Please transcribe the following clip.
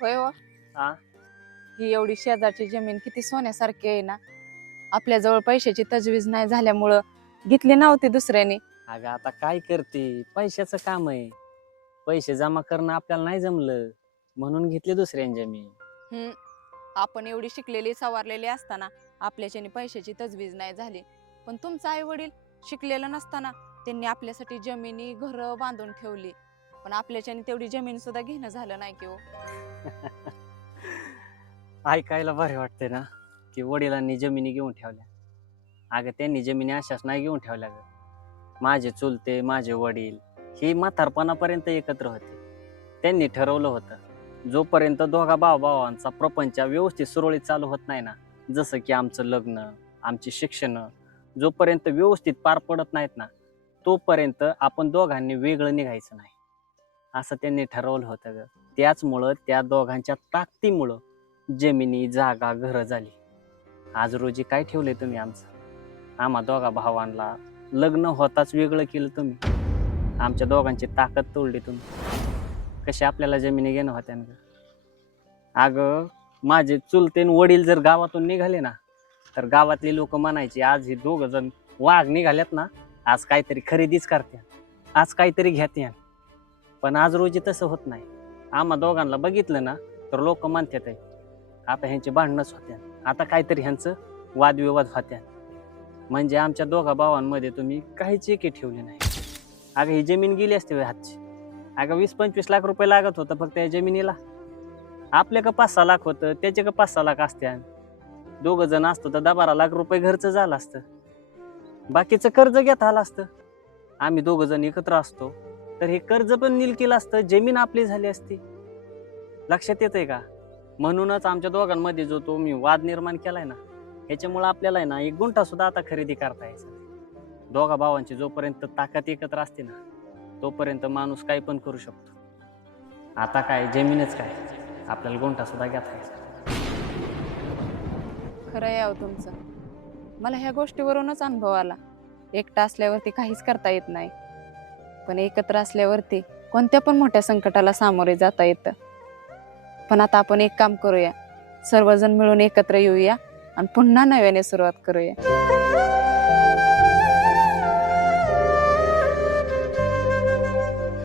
होय हो हा. ही एवढी शेजारची जमीन किती सोन्यासारखी आहे ना. आपल्याजवळ पैशाची तजवीज नाही झाल्यामुळं घेतली नव्हती दुसऱ्याने. अगं आता काय करते? पैशाचं काम आहे. पैसे जमा करणं आपल्याला नाही जमलं. म्हणून घेतले दुसऱ्यांच्या मी हम्म. आपण एवढी शिकलेली सवारलेली असताना आपल्याच्याने पैशाची तजवीज नाही झाली. पण तुमचं आई वडील शिकलेलं नसताना त्यांनी आपल्यासाठी जमिनी घरं बांधून ठेवली. पण आपल्याच्याने तेवढी जमीन सुद्धा घेणं झालं नाही की हो. ऐकायला भारी वाटते ना की वडिलांनी जमिनी घेऊन ठेवल्या. अगं त्यांनी जमिनी अशाच नाही घेऊन ठेवल्या ग. माझे चुलते माझे वडील हे म्हातारपणापर्यंत एकत्र होते. त्यांनी ठरवलं होतं जोपर्यंत दोघा भावभावांचा प्रपंच व्यवस्थित सुरळीत चालू होत नाही ना जसं की आमचं लग्न आमची शिक्षण जोपर्यंत व्यवस्थित पार पडत नाहीत ना तोपर्यंत आपण दोघांनी वेगळं निघायचं नाही. असं त्यांनी ठरवलं होतं ग. त्याचमुळं त्या दोघांच्या ताकदीमुळं जमिनी जागा घरं झाली. आज रोजी काय ठेवले तुम्ही आमचं? आम्हा दोघा भावांना लग्न होताच वेगळं केलं तुम्ही. आमच्या दोघांची ताकद तोडली तुम्ही. कशी आपल्याला जमिनी घेणं होत्या अगं माझे चुलते वडील जर गावातून निघाले ना तर गावातली लोक म्हणायचे आज हे दोघ जण वाघ निघाल्यात ना आज काहीतरी खरेदीच करते आज काहीतरी घ्यात्या पण आज रोजी तसं होत नाही. आम्हा दोघांना बघितलं ना तर लोक मानतात आहे आता ह्यांची भांडणच होत्या. आता काहीतरी ह्यांचं वादविवाद होत्या. म्हणजे आमच्या दोघा भावांमध्ये तुम्ही काहीच एके ठेवली नाही. अगं ही जमीन गेली असते हातची. अगं वीस पंचवीस लाख रुपये लागत होतं फक्त या जमिनीला. आपल्या का पाच सहा लाख होतं त्याचे का पाच सहा लाख असत्या? दोघं जण असतो तर दहा बारा लाख रुपये घरचं झालं असतं. बाकीचं कर्ज घेता आलं असतं. आम्ही दोघं जण एकत्र असतो. तर हे कर्ज पण नील केलं असतं जमीन आपली झाली असती. लक्षात येतंय का? म्हणूनच आमच्या दोघांमध्ये जो तो मी वाद निर्माण केलाय ना ह्याच्यामुळे आपल्याला आहे ना एक गुंठा सुद्धा आता खरेदी करता यायचा दोघा भावांची जोपर्यंत ताकद एकत्र असते ना तोपर्यंत माणूस काही पण करू शकतो. आता काय जमीनच काय आपल्याला गुंठा सुद्धा घेता यायचा खरं आहे तुमचं. मला ह्या गोष्टीवरूनच अनुभव आला. एकटा असल्यावरती काहीच करता येत नाही. पण एकत्र असल्यावरती कोणत्या पण मोठ्या संकटाला सामोरे जाता येतं. पण आता आपण एक काम करूया. सर्वजण मिळून एकत्र येऊया आणि पुन्हा नव्याने सुरुवात करूया.